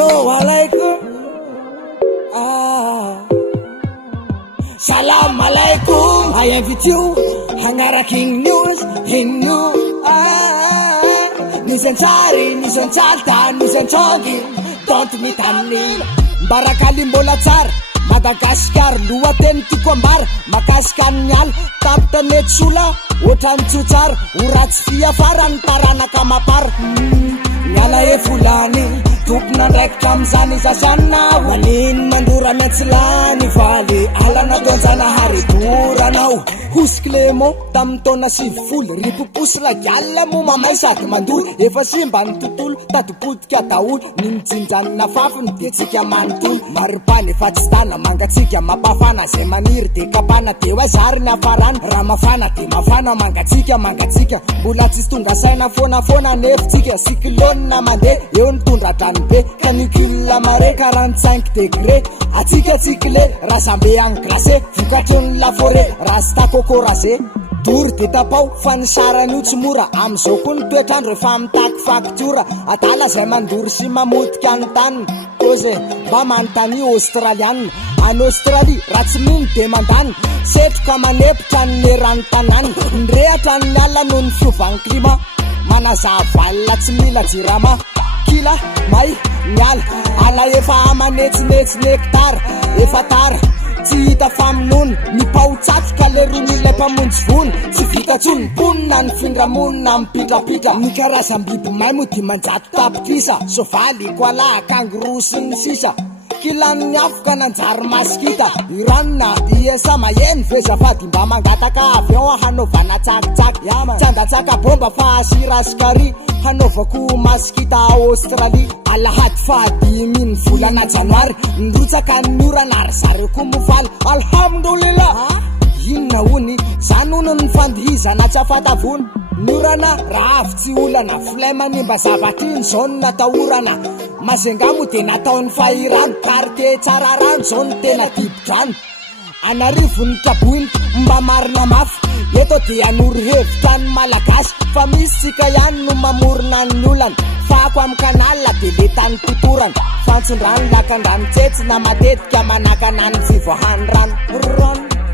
alaikum. Salam alaikum. I invite you hangaraking news in you. Nisan Chari, Nisan Chalta, Nisan Chogi. Don't meet me. Barakali Molatar, Madagascar, Luaten Tikombar, Makaskan Nyal, Tapta Metsula, Utan Chuchar, Urats Fia Faran, Parana Kamapar. Nyala e Fulani, Tupna Rekam Zani Sasana, Walin Mandura Metslani Valley, Alana Donzana Hari, Dura now. Husklemo, Tamtona si full, Ripupus like Yalamuma Maisak Mandu, if a simban tutul, Tatuput Kataul, Nintinjan Nafafun, Titsika Mantu, Marpani Fatstana, Mangatsika, Mapafana, Semanir, Tekapana, Tewazarna Faran, Ramafana, Timafana, Mangatsika, Bulatistunga, Sana, Fona, Neftika, Siklona Made, Yon Tunratanpe, Canicula Mare, 45 degrés, Atika Tikle, Rasambeang Classe, Fukatun La Forêt, Rastako. Korase dur ditapau fanisara nutsumura amzokun toetrandro famtak faktura atala zay mandory sy mamotika ny tany koze mba manontany australian an Australie ratsy mino de mandany setroka manepotra ny rano tanany nyrehatra ny ala noho ny fiovany klima manazavalina tsy mila jirama kila may miala ala efa amanetsinetsy nektara efa tara tsy hita famonono ny paotsatroka le ron'ilay mpamonjy vony tsy vita tsony ponina ny findramonina mipitrapitra ny karazam-biby may mo dimanjato tapokisa sovaly koala kangoro sy ny sisa kilan'ny afoka nanjary masikita iranina iesa maheny vezafady mba mangataka avy eo hanaovana tsakitsaky tsandatsaka bomba fa sirasikary hanaovako masikita Australie alahady fahadimy ny volana janoary nrotsaka ny orana ary zareo koa mofaly alhamdulillah inona hony zany ono ny fandihizana tsy afatavony ny orana raha avy tsy olana filay manimba zavatra iny zao no natahorana mazengamo de nataony fahirano karte tsara rano zao no tena dibodrano anarivo ny traboiny mba marina mafy eto dia anory hevitra ny malagasy fa misy tsika ihany no mamorona ny olana fako amin'ny kanala de le tany totorana fantsondrano lakan-drano tsetsina matetika manakana ny fivoahany rano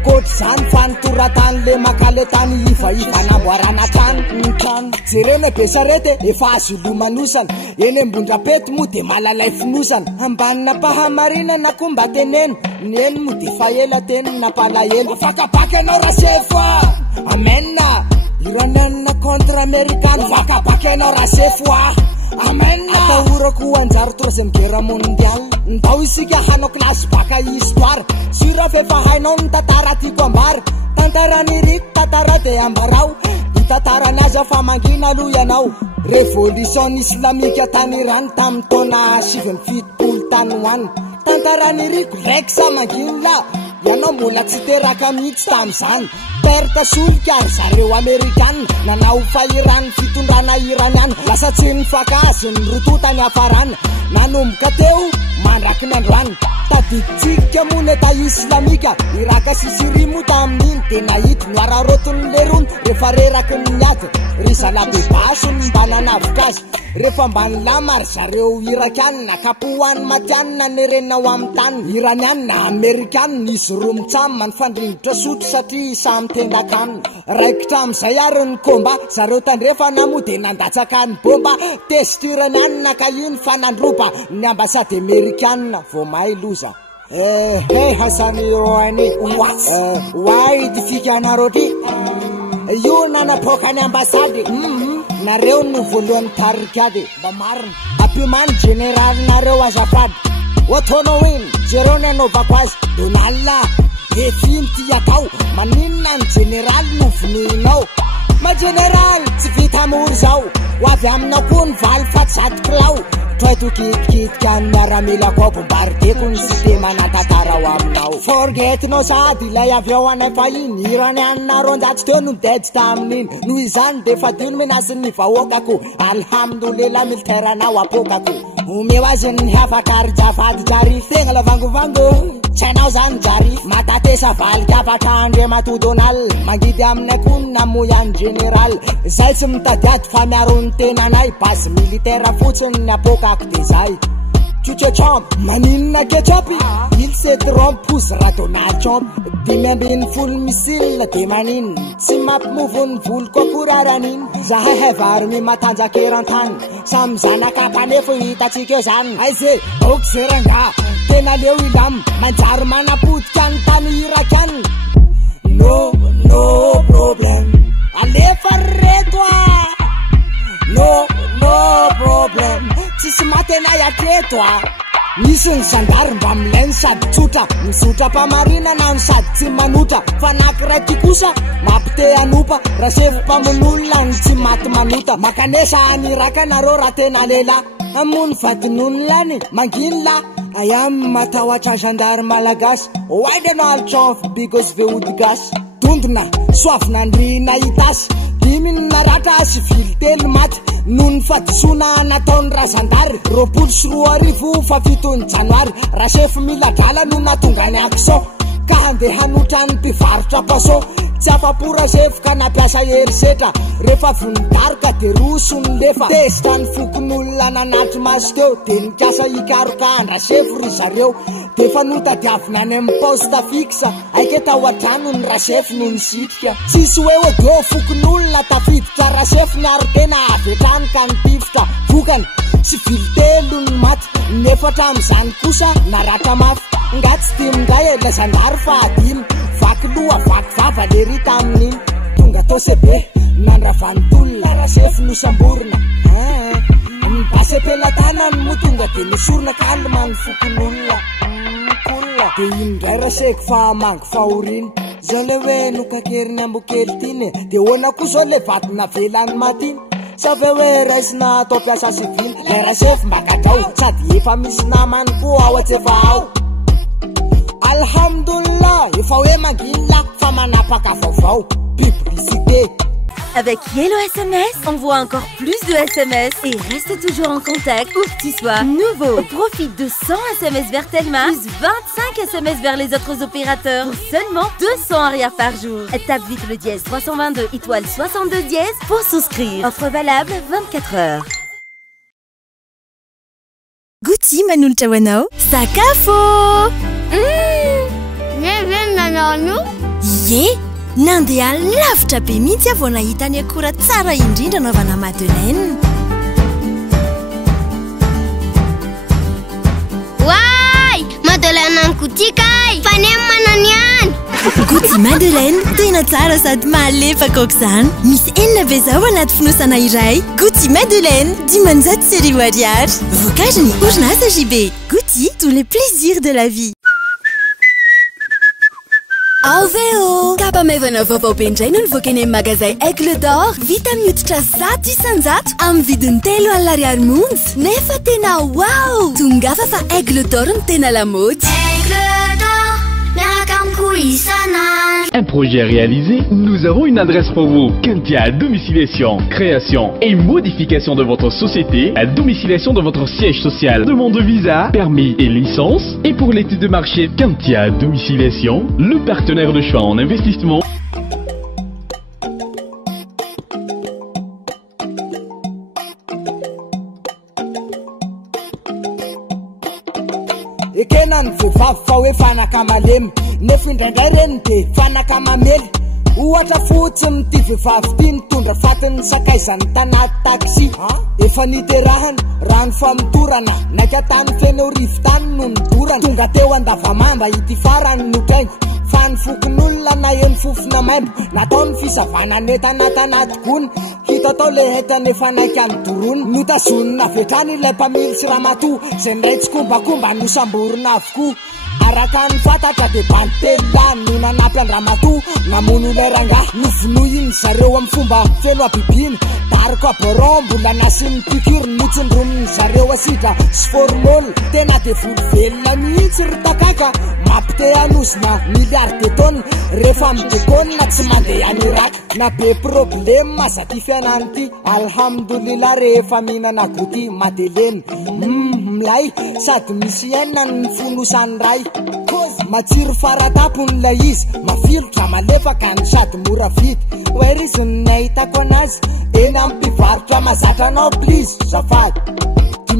kotra zany fanotoratany le makale tany iva namboarana trano ny trano jerena besarety efa azo lomanosana eny ambondrapety mo de malalay finosana ambanina pahamarinana koa mba teneny ny eny mo de fa ela teny napalahelo fakabaka anao rasefo amena iranenina contre americano fakabaka anao rasefo amena atahorako anjaro troisième guerre mondiale ndao isika hanao klasy baka histoire sura fefa hainao ny tantara tiako ambary tantaraniry tantara de ambarao ny tantarany aza fa mangina aloha ianao révolution islamika tany Iran tamin'ny taona 77 tany hoany tantaraniriko raiky sa mangina ianao mbola tsy teraka mihitsy tamin'izany perte solika ary zareo amerikana nanao fa Iran fitondrana iraniana lasa tsy nifakazy ny rototany hafarana nanomboka teo mandraky ny androany tadiditsika moneta islamika iraka sy Syrie mo tamin'iny de nahito miararotony le rony rehefa reraky ny miady ry zalabe baso ny mba nanavoka azy rehefa mba nilamary zareo irakianina kapohany matianina nerenao amin'ny tany iranianina amerikanina izy roa mitsamy manifandringotra sotro satria samy tendakanina raikitra amin'izay ary ny komba zareo tandrefa namo de nandatsaka ny bomba testiranianina ka iny fanandroba ny ambasady amerikanina vo may loza hey hasany oany why ty fikanaroti io nanapokany ambasady nareo no voalohany tarikady mba marina apimany generalnareo azafady otonao iny jereo ny anaovako azy donala efiny ty atao maninona ny generaly no voninao ma generaly tsy vita mory zao ho avy aminao koa ny valy fa tsy zato kilao toeto kitikitika ny miaramila kopo mbarideko ny systema natatara ho aminao forgetinao sady ilay avy ao anay fa iny irany aninareo anjatsy teo no midedy tamin'iny noho izany de fa dino menasin'ny vahoakako alhamdulillah militairanao apokako omeo azy ny hafakary jafady jary tegna lavangovango tsainao zany jary matatesa valy afatra andre matodonal mangidy aminay koa namoyany general zay tsy mitady ady fa miaro ny tenanay basy militaire fotsiny ny apokako de zay Chuchechomp, maninna kechapi. Il se trompe, pousse Donald Trump. Dimembin full missile, timanin. Simap muvun full kokuraranin. Zahevar mi matanja kerantang. Sam zana kapanefo itatsika zan. Aise, ok seranga. Tena leo ilam, manjary manapotkan tany irakan. No problem. Alefa reto No problem. Tsisy matena yaketo Nisy ny zandary mba milainy sady tsotra. Mizotra mpamarinana ny sady tsy manotra. Fa nakiray ty kosa mampite anopa. Raha sevo mpamon'olona ny tsy maty manota. Makanesa aniraka nareo raha tena lela. Amony vadin'olona manginy la. Ayam matahoatra zandary malagasy. Why Donald Trump because veody gasy. Tondona soavina ndrina itasy. Dimy naratra sy vily telo maty. Noho ny fadisona nataon'ny razandary. 24 fa 7 janoary. Raha sefo mila drala no natonga ny akso. Ka handeha hanotra ny mpivarotra paso. Tsy afapora sefo ka nampiasa herisetra. Rehefa vonindarika de roso ny lefa. Tezitra ny fokon'olona nanatry maso teo. De nikasa ikarokandra sefo ry zareo. De fa notadiavina any amin'ny posta fixa. Aike tao an-trano ny rasefo no nisitrika. Tsisy hoe deo fokon'olona tafiditra rasefo niaro tena avetrano ka nitifitra. Vokany sy vily telo ny maty. Nefatra am'izany kosa naratra mafy. Ngatsy timindray la zandary fa adimy. Vaky loha vaky vava le rita amin'iny. Tonga tao sebe nandravanytolona rasefo nosamborona. Basepelatanany mo tonga de nisorona kalma ny fokon'olona. De indray raseko fa mangy fahoriny. Zao le hoe nokakeriny ambokely tiny. De hoana koa zao le vadina velany matiny. Sa ve hoe raisina atao piasa sivily. Le rasefo mbakadrao sady efa misy namany koa ao atsefa ao. Alhamdulillah, efa hoe manginy la fa manapaka vaovao. Publicité. Avec Yellow SMS, envoie encore plus de SMS et reste toujours en contact où que tu sois. Nouveau, profite de 100 SMS vers Telma, plus 25 SMS vers les autres opérateurs pour seulement 200 arias par jour. Tape vite le dièse 322 étoile 62 dièse pour souscrire. Offre valable 24 heures. Guti manultra wanao sakafo. Ye nandeha lavitra be mihitsy a vao nahita ny akora tsara indrindra naovana Madeleine. Wai! Madeleine any Guti kay! Fanem mananian! Guti Madeleine tena tsara sady malefaka aok'izany. Misy enina be zao anaty fonosana iray. Guti Madeleine 10 série ariary. Vokarin'ny orinasa JB. Guti, tous les plaisirs de la vie. Alveo! Kapa maivana vaovao be indray no nivoaka eny amin'ny magasin Aigle d'Or. Vita mihoditra 100 isanjato amin'ny vidiny 3 alariary monja. Nefa tena wow! Tongafa fa Aigle d'Or no tena lamaody. Aigle d'Or, miaraka amiko isan'andro. Un projet réalisé, nous avons une adresse pour vous. Kentia domiciliation, création et modification de votre société, à domiciliation de votre siège social, demande de visa, permis et licence. Et pour l'étude de marché, Kentia domiciliation, le partenaire de choix en investissement. Ekenan vehivavy fa hoe fanaka malemy. Nefa indraindray reny de fanaka mamely. Ohatra fotsiny ty vehivavy ty mitondra fatiny sakaizany tanaty taxi. Efa niterahany rano famitorana. Naika tany feno rivotany no nidorana. Tonga teo andavamamba ity farany nokaingo. Fa ny fokon'olona na eny fofona maimbo. Nataony fisavana netana tanaty gony. Hita tao le hetany efa naika ny dorony. Notazonina vetrany ilay mpamily sy ramatoa. Zay ndray tsy kombakomba no samborona avokoa. Araka ny fatatra de bantela no nanampy andramatoa. Namono lay rangahy novonoiny zareo amin'ny fomba feno abibiny. Dariko aboron mbola nasin'ny piqure notsindrominy zareo asidra sy formol. Tena de volo velona mihitsy ry takaka. Mampite anosina milliard de tonnes. Rehefa midekona tsy mandeha any Irak. Na be problème maza ty fiainany ty. Alhamdulillah rehefa mihinana Guti Madeleine. Milay sady misy enina ny fonosany ray. Matsiro faratapony lay izy. Mafilotra malefaka ny sady mora vidy. Hoe rizony nahitako anazy eny amin'ny mpivarotra mazatra anao please zafady.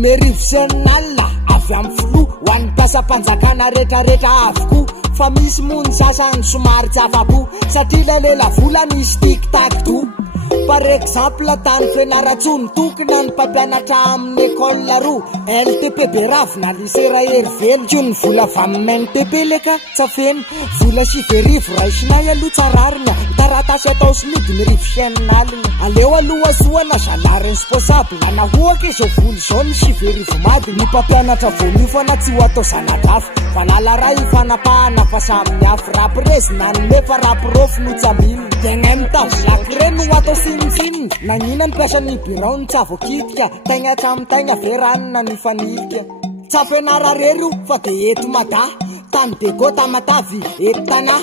dimerivisenal avy am flo hoan'ny mpiasa-panjakana rehetrarehetra avokoa fa misy mony sasany somary tsy afapo satria la lela vola misy tiktak to par exemple tany fianaratsony tokona ny mpampianatra amin'ny école roa LTP beravina lisera herivelo tyo ny vola vamimany TP leka tsafeny vola siverivo raisinay aloha tsararina taratasy atao sy ny dimerivisenalina aleo aloha soana zalary responsable anahoaka izao vola zao ny siverivo mady ny mpampianatra vomiofana tsy ho atao zanadrafo valala ray ifanapahana fa samy afo rapirezina ny mefa rapirofo no tsamilina tegna mitavy reny ho atao sinitsiny nagnina ny mpiasany birao ny tsavokitika tegna hatramintegna veranina ny fanilika tsafianara rery io fa de eto mada tany dego tamatavy eto tana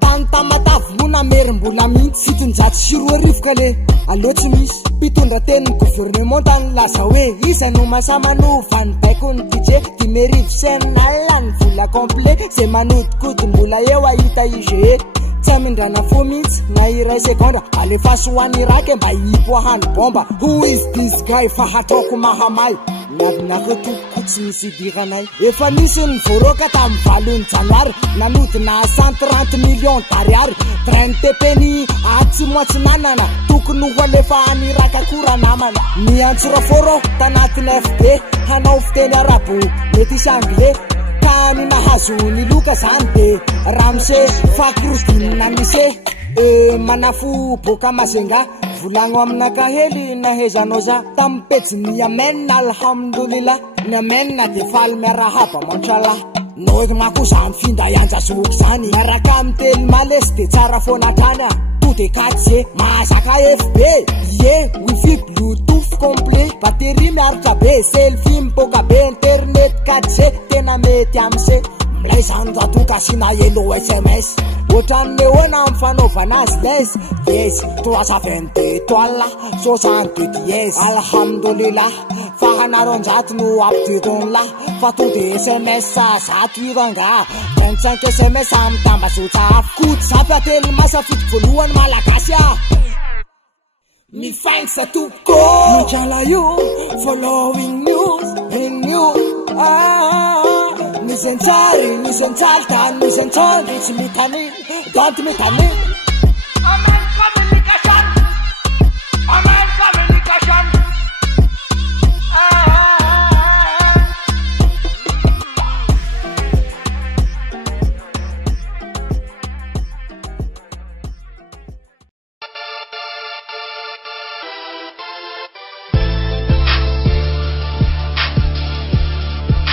tany tamatavy no namerim-bola mihitsy sitonjato sy roa rivoka le aleo tsy misy mpitondra tenin'ny gouvernement tany laza hoe izay no masamano vanibaiko ny budget dimerivisenala ny vola complet zay manodikodim-bola eo ahita IGE tsy amindrana fo mihitsy na iray sekondra alefaso hoan'ny rake mba hipoahany bomba who is this guy fa hatrako mahamay navinaketoko tsy misy idiranay efa nisy ny voaroka tamin'ny valon'ny janoary nanodina 130 millions d'ariary train tepeny atsy moatsinanana tokony ho alefa any rakakora namana miantsora tanatin'ny FB hanao fiteny arabo mety isy anglais tany nahazo ny loka zany de ramse fakrosdinina nise manafo boka mazenga volagno aminaka hely nahezanao za tamin'ny pejy ny amenna alhamdulillah ny amenna de faly miarahaba manshallah noeky mako zany finday anjazoky zany miaraka amin'ny tely malesy de tsara foanatrany to de 4G mahazaka FB ye wifi bluetooth complet batterie miaritra be selfie mipoka be internet 4G tena mety amse milay zany zatoka sina elo SMS ohatran'ny hoana mifanaovana azy les yes 322 étoiles 62 dièse alhamdulillah fa hanaronjato no apdidonla fa to de SMS zato iranga 25 SMS amin'ny tambazotsa afokody zapy ateny masafity voalohany malagasy mifaingsa toko mijala io following news in you nisy antsary nisy antsalta nisy antsondry tsy mitany don't mitany